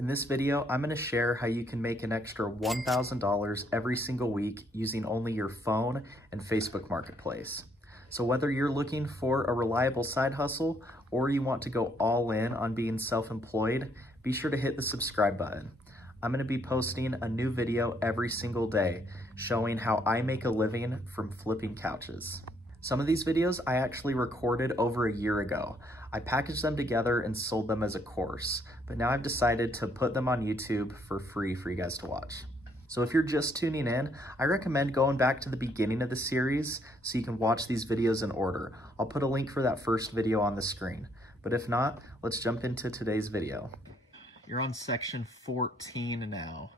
In this video, I'm going to share how you can make an extra $1,000 every single week using only your phone and Facebook Marketplace. So whether you're looking for a reliable side hustle or you want to go all in on being self-employed, be sure to hit the subscribe button. I'm going to be posting a new video every single day showing how I make a living from flipping couches. Some of these videos I actually recorded over a year ago. I packaged them together and sold them as a course, but now I've decided to put them on YouTube for free for you guys to watch. So if you're just tuning in, I recommend going back to the beginning of the series so you can watch these videos in order. I'll put a link for that first video on the screen. But if not, let's jump into today's video. You're on section 14 now.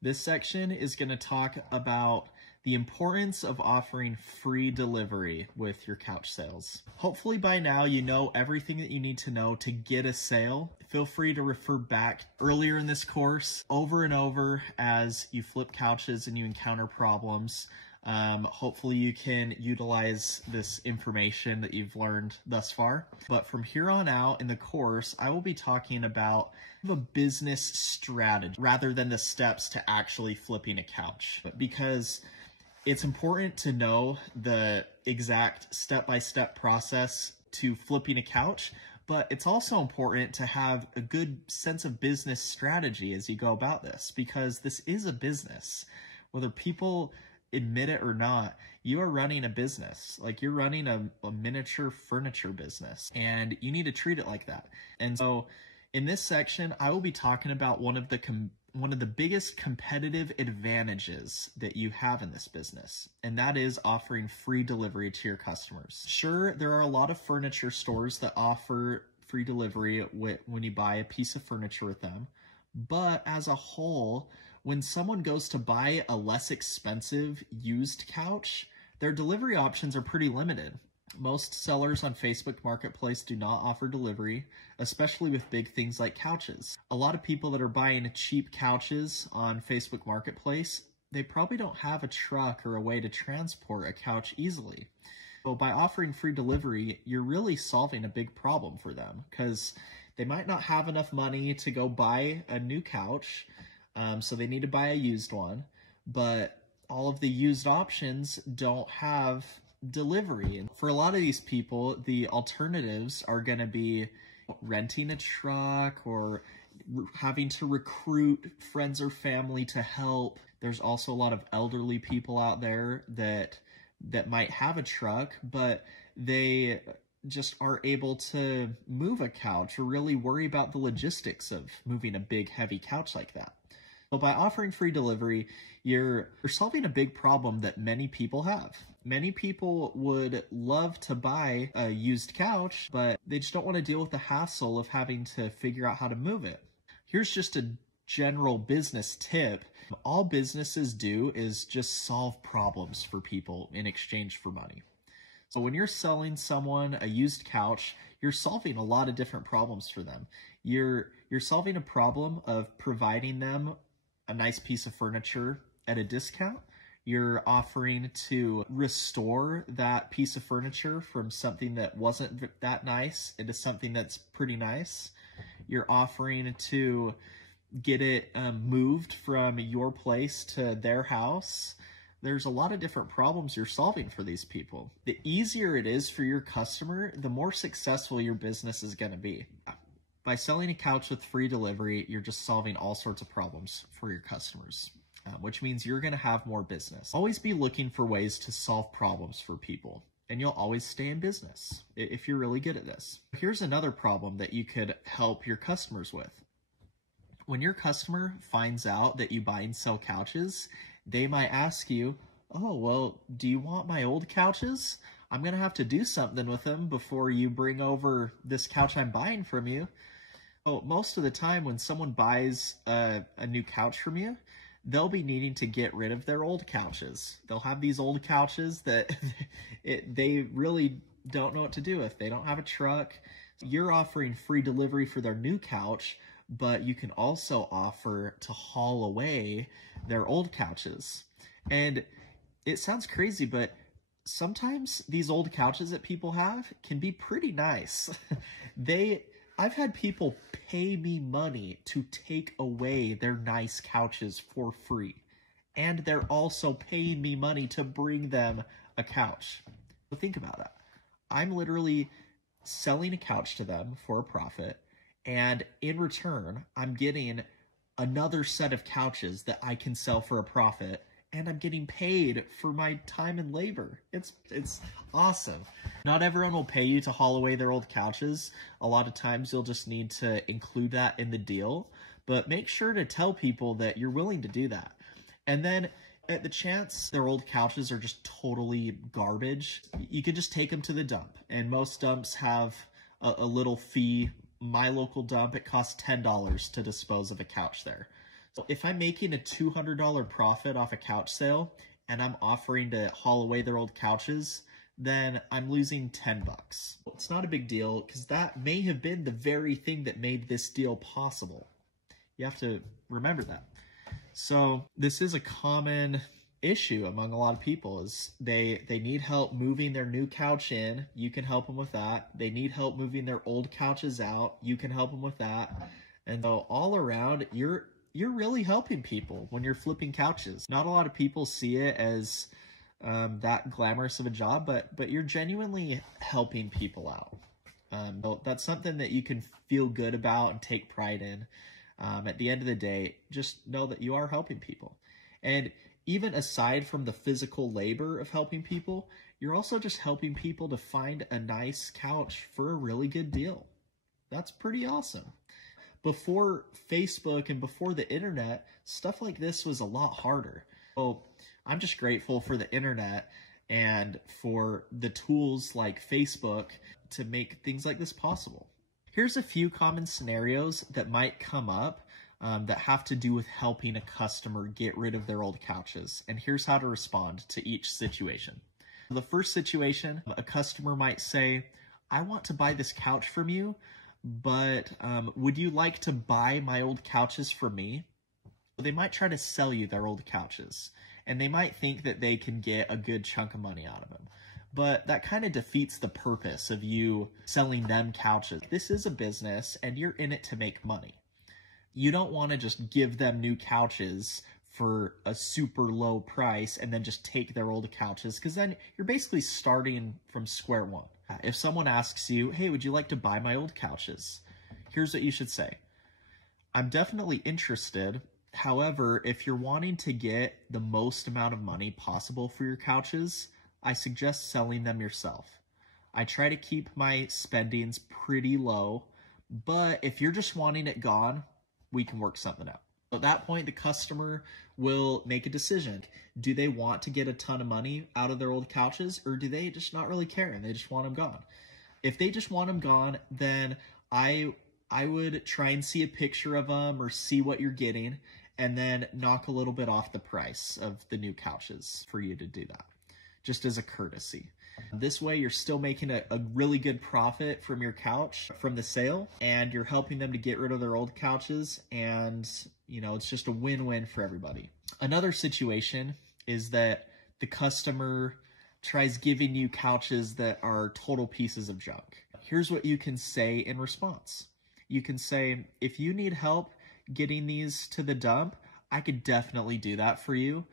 This section is going to talk about the importance of offering free delivery with your couch sales. Hopefully by now you know everything that you need to know to get a sale. Feel free to refer back earlier in this course over and over as you flip couches and you encounter problems. Hopefully you can utilize this information that you've learned thus far. But from here on out in the course, I will be talking about a business strategy rather than the steps to actually flipping a couch, because it's important to know the exact step-by-step process to flipping a couch, but it's also important to have a good sense of business strategy as you go about this, because this is a business. Whether people admit it or not, you are running a business. Like, you're running a miniature furniture business, and you need to treat it like that. And so in this section, I will be talking about one of the biggest competitive advantages that you have in this business, and that is offering free delivery to your customers. Sure, there are a lot of furniture stores that offer free delivery when you buy a piece of furniture with them, but as a whole, when someone goes to buy a less expensive used couch, their delivery options are pretty limited. Most sellers on Facebook Marketplace do not offer delivery, especially with big things like couches. A lot of people that are buying cheap couches on Facebook Marketplace, they probably don't have a truck or a way to transport a couch easily. So by offering free delivery, you're really solving a big problem for them, because they might not have enough money to go buy a new couch, so they need to buy a used one, but all of the used options don't have delivery. And for a lot of these people, the alternatives are going to be renting a truck or having to recruit friends or family to help. There's also a lot of elderly people out there that might have a truck, but they just aren't able to move a couch or really worry about the logistics of moving a big, heavy couch like that. So by offering free delivery, you're solving a big problem that many people have. Many people would love to buy a used couch, but they just don't want to deal with the hassle of having to figure out how to move it. Here's just a general business tip. All businesses do is just solve problems for people in exchange for money. So when you're selling someone a used couch, you're solving a lot of different problems for them. You're solving a problem of providing them a nice piece of furniture at a discount. You're offering to restore that piece of furniture from something that wasn't that nice into something that's pretty nice. You're offering to get it moved from your place to their house. There's a lot of different problems you're solving for these people. The easier it is for your customer, the more successful your business is going to be. By selling a couch with free delivery, you're just solving all sorts of problems for your customers, which means you're going to have more business. Always be looking for ways to solve problems for people, and you'll always stay in business if you're really good at this. Here's another problem that you could help your customers with. When your customer finds out that you buy and sell couches, they might ask you, "Oh, well, do you want my old couches? I'm going to have to do something with them before you bring over this couch I'm buying from you." Oh, most of the time when someone buys a new couch from you, they'll be needing to get rid of their old couches. They'll have these old couches that they really don't know what to do with. They don't have a truck. You're offering free delivery for their new couch, but you can also offer to haul away their old couches. And it sounds crazy, but sometimes these old couches that people have can be pretty nice. I've had people pay me money to take away their nice couches for free. And they're also paying me money to bring them a couch. So think about that. I'm literally selling a couch to them for a profit, and in return, I'm getting another set of couches that I can sell for a profit, and I'm getting paid for my time and labor. It's awesome. Not everyone will pay you to haul away their old couches. A lot of times you'll just need to include that in the deal, but make sure to tell people that you're willing to do that. And then at the chance their old couches are just totally garbage, you can just take them to the dump. And most dumps have a little fee. My local dump, it costs $10 to dispose of a couch there. So if I'm making a $200 profit off a couch sale and I'm offering to haul away their old couches, then I'm losing 10 bucks. It's not a big deal because that may have been the very thing that made this deal possible. You have to remember that. So this is a common issue among a lot of people, is they need help moving their new couch in. You can help them with that. They need help moving their old couches out. You can help them with that. And so all around, you're really helping people when you're flipping couches. Not a lot of people see it as that glamorous of a job, but you're genuinely helping people out. So that's something that you can feel good about and take pride in. At the end of the day, just know that you are helping people. And even aside from the physical labor of helping people, you're also just helping people to find a nice couch for a really good deal. That's pretty awesome. Before Facebook and before the internet, stuff like this was a lot harder. So I'm just grateful for the internet and for the tools like Facebook to make things like this possible. Here's a few common scenarios that might come up that have to do with helping a customer get rid of their old couches. And here's how to respond to each situation. The first situation, a customer might say, I want to buy this couch from you, but would you like to buy my old couches from me? They might try to sell you their old couches, and they might think that they can get a good chunk of money out of them. But that kind of defeats the purpose of you selling them couches. This is a business, and you're in it to make money. You don't want to just give them new couches for a super low price and then just take their old couches, because then you're basically starting from square one. If someone asks you, hey, would you like to buy my old couches? Here's what you should say. I'm definitely interested. However, if you're wanting to get the most amount of money possible for your couches, I suggest selling them yourself. I try to keep my spendings pretty low, but if you're just wanting it gone, we can work something out. At that point, the customer will make a decision. Do they want to get a ton of money out of their old couches, or do they just not really care and they just want them gone? If they just want them gone, then I would try and see a picture of them or see what you're getting, and then knock a little bit off the price of the new couches for you to do that, just as a courtesy. This way, you're still making a really good profit from your couch, from the sale, and you're helping them to get rid of their old couches, and, you know, it's just a win-win for everybody. Another situation is that the customer tries giving you couches that are total pieces of junk. Here's what you can say in response. You can say, if you need help getting these to the dump, I could definitely do that for you.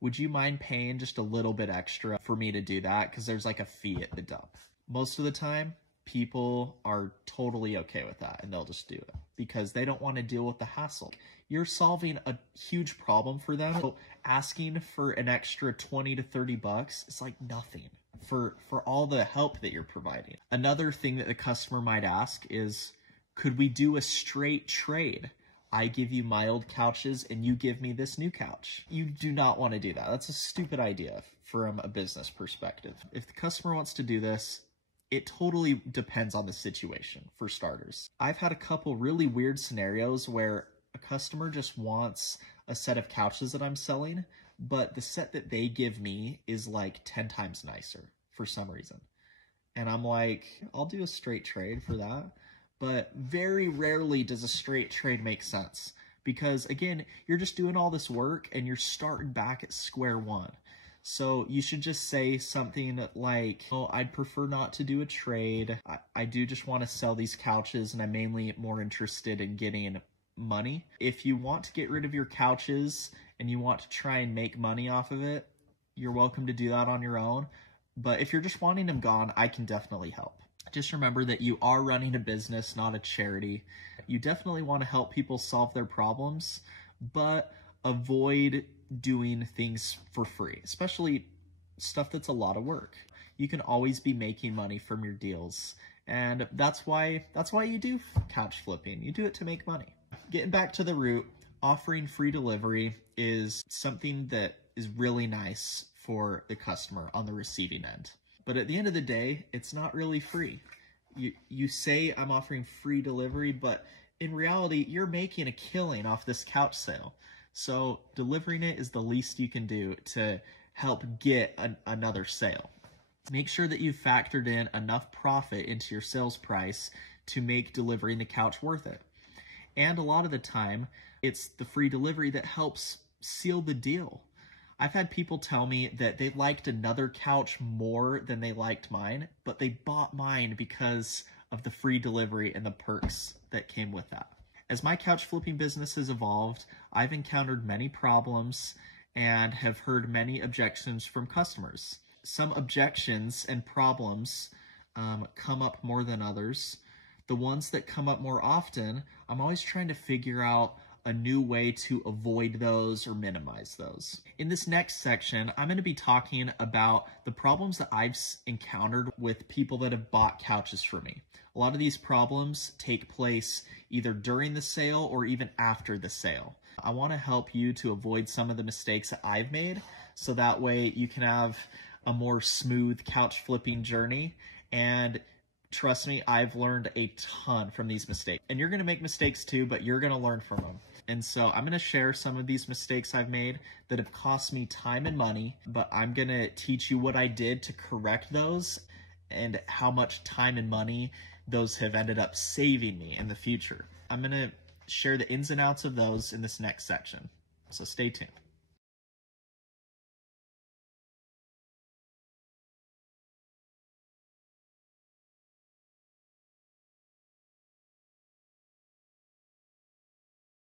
Would you mind paying just a little bit extra for me to do that? Because there's like a fee at the dump. Most of the time, people are totally okay with that, and they'll just do it because they don't want to deal with the hassle. You're solving a huge problem for them. So asking for an extra 20 to 30 bucks is like nothing for all the help that you're providing. Another thing that the customer might ask is, could we do a straight trade? I give you my old couches and you give me this new couch. You do not want to do that. That's a stupid idea from a business perspective. If the customer wants to do this, it totally depends on the situation, for starters. I've had a couple really weird scenarios where a customer just wants a set of couches that I'm selling, but the set that they give me is like 10 times nicer for some reason. And I'm like, I'll do a straight trade for that. But very rarely does a straight trade make sense because, again, you're just doing all this work and you're starting back at square one. So you should just say something like, oh, I'd prefer not to do a trade. I do just want to sell these couches, and I'm mainly more interested in getting money. If you want to get rid of your couches and you want to try and make money off of it, you're welcome to do that on your own. But if you're just wanting them gone, I can definitely help. Just remember that you are running a business, not a charity. You definitely want to help people solve their problems, but avoid doing things for free, especially stuff that's a lot of work. You can always be making money from your deals, and that's why you do couch flipping. You do it to make money. Getting back to the root, offering free delivery is something that is really nice for the customer on the receiving end. But at the end of the day, it's not really free. You say I'm offering free delivery, but in reality, you're making a killing off this couch sale. So delivering it is the least you can do to help get another sale. Make sure that you've factored in enough profit into your sales price to make delivering the couch worth it. And a lot of the time, it's the free delivery that helps seal the deal. I've had people tell me that they liked another couch more than they liked mine, but they bought mine because of the free delivery and the perks that came with that. As my couch flipping business has evolved, I've encountered many problems and have heard many objections from customers. Some objections and problems come up more than others. The ones that come up more often, I'm always trying to figure out a new way to avoid those or minimize those. In this next section, I'm going to be talking about the problems that I've encountered with people that have bought couches from me. A lot of these problems take place either during the sale or even after the sale. I want to help you to avoid some of the mistakes that I've made, so that way you can have a more smooth couch flipping journey. And trust me, I've learned a ton from these mistakes. And you're going to make mistakes too, but you're going to learn from them. And so I'm going to share some of these mistakes I've made that have cost me time and money, but I'm going to teach you what I did to correct those and how much time and money those have ended up saving me in the future. I'm going to share the ins and outs of those in this next section. So stay tuned.